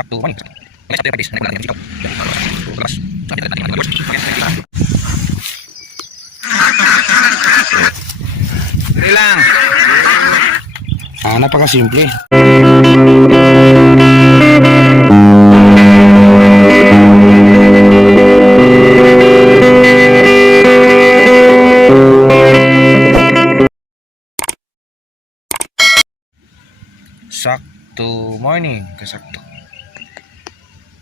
sakto man. Guys, after 5 days, wala natin yung sitaw. Labas. Sabi natin mga viewers. Dali lang. Napakasimple. Sakto morning, kasakto.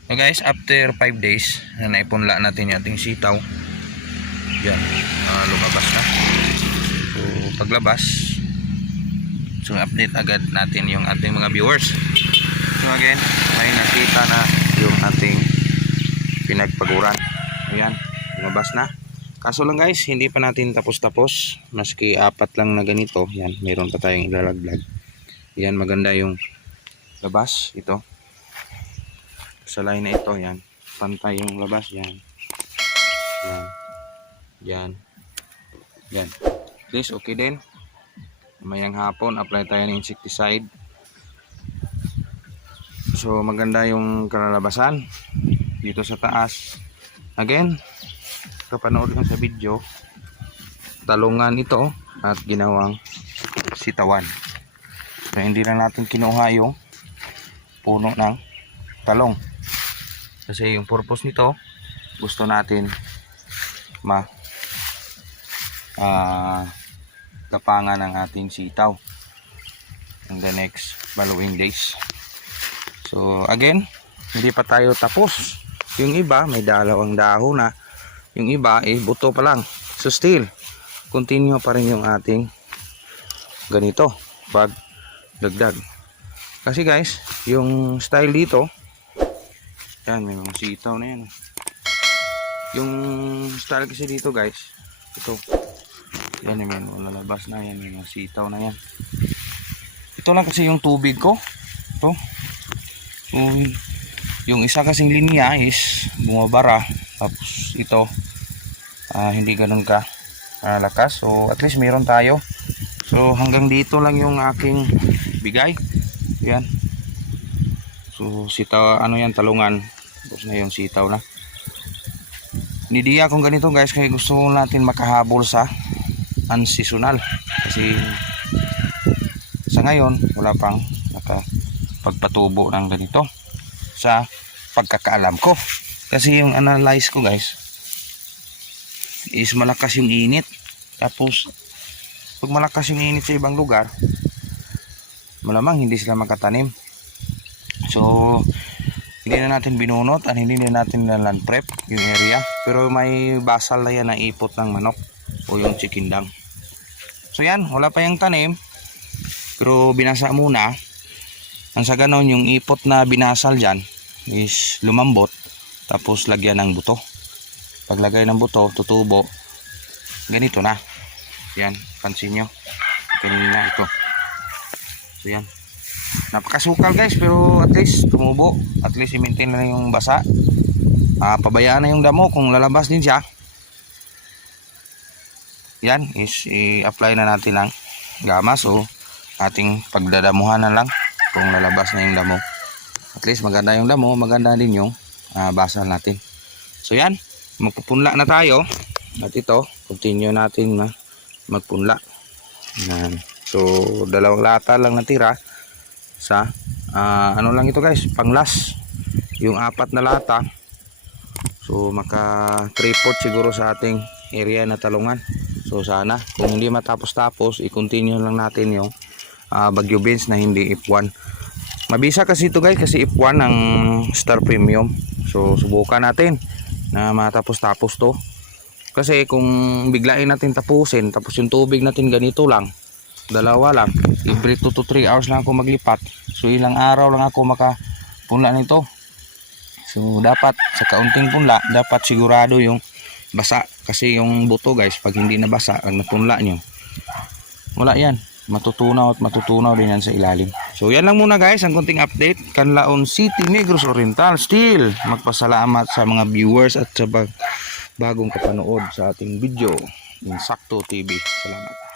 So guys, after 5 days na naipunla natin yung ating sitaw. Yan, lumabas na. So paglabas, so update agad natin yung ating mga viewers. So again, may nakita na yung ating pinagpaguran. Ayan, lumabas na. Kaso lang guys, hindi pa natin tapos-tapos. Maski 4 lang na ganito. Yan, mayroon pa tayong ilalaglag. Yan, maganda yung labas. Ito sa line na ito, yan, pantay yung labas. Yan, yan, yan, yan. This okay din. Mayang hapon apply tayo ng insecticide. So maganda yung kalalabasan dito sa taas. Again, kapanood lang sa video, talungan ito at ginawang sitawan. So hindi lang natin kinuha yung puno ng talong kasi yung purpose nito, gusto natin tapangan ng ating sitaw in the next following days. So again, hindi pa tayo tapos. Yung iba may dalawang dahon na, yung iba buto pa lang. So still continue pa rin yung ating ganito pag dagdag. Kasi guys, yung style dito, yan, may mga sitaw na yan. Yung style kasi dito guys, ito, yan, may lalabas na yan, may mga sitaw na yan. Ito lang kasi yung tubig ko. Ito. So, yung isa kasing linya is bumabara. Tapos ito, hindi ganun ka lakas. So at least meron tayo. So hanggang dito lang yung aking bigay. Yan. So sitaw, ano yan, talungan. Tapos na yung sitaw na. Nidiya kung ganito guys, kaya gusto natin makahabol sa unseasonal. Kasi sa ngayon wala pang nakapagpatubo ng ganito sa pagkakaalam ko. Kasi yung analyze ko guys is malakas yung init. Tapos pag malakas yung init sa ibang lugar, malamang hindi sila makatanim. So hindi na natin binunot at hindi na natin land prep yung area. Pero may basal na yan na ipot ng manok o yung chikindang. So yan, wala pa yung tanim, pero binasa muna. Ang sa ganon, yung ipot na binasal dyan is lumambot, tapos lagyan ng buto. Paglagay ng buto, tutubo, ganito na. Yan, pansin nyo, kanina ito. So yan, napakasukal guys, pero at least tumubo. At least i-maintain na yung basa. Pabayaan na yung damo kung lalabas din siya. Yan is i-apply na natin ng gamas o ating pagdadamuhan na lang kung lalabas na yung damo. At least maganda yung damo, maganda din yung basal natin. So yan, magpupunla na tayo. At ito, continue natin na magpunla. Yan. So dalawang lata lang natira sa ano lang ito guys, panglas. Yung 4 na lata, so maka 3/4 siguro sa ating area na talungan. So sana kung hindi matapos-tapos, i-continue lang natin yung Bagyo beans na hindi F1. Mabisa kasi ito guys, kasi F1 ang Star Premium. So subukan natin na matapos-tapos to. Kasi kung biglain natin tapusin, tapos yung tubig natin ganito lang, dalawa lang, every 2 to 3 hours lang ako maglipat. So ilang araw lang ako makapunla nito. So dapat sa kaunting punla, dapat sigurado yung basa. Kasi yung buto guys, pag hindi nabasa, ang napunla nyo, wala yan, matutunaw at matutunaw din yan sa ilalim. So yan lang muna guys, ang kunting update. Canlaon City, Negros Oriental. Still magpasalamat sa mga viewers at sa bagong kapanood sa ating video ng Sakto TV. Salamat.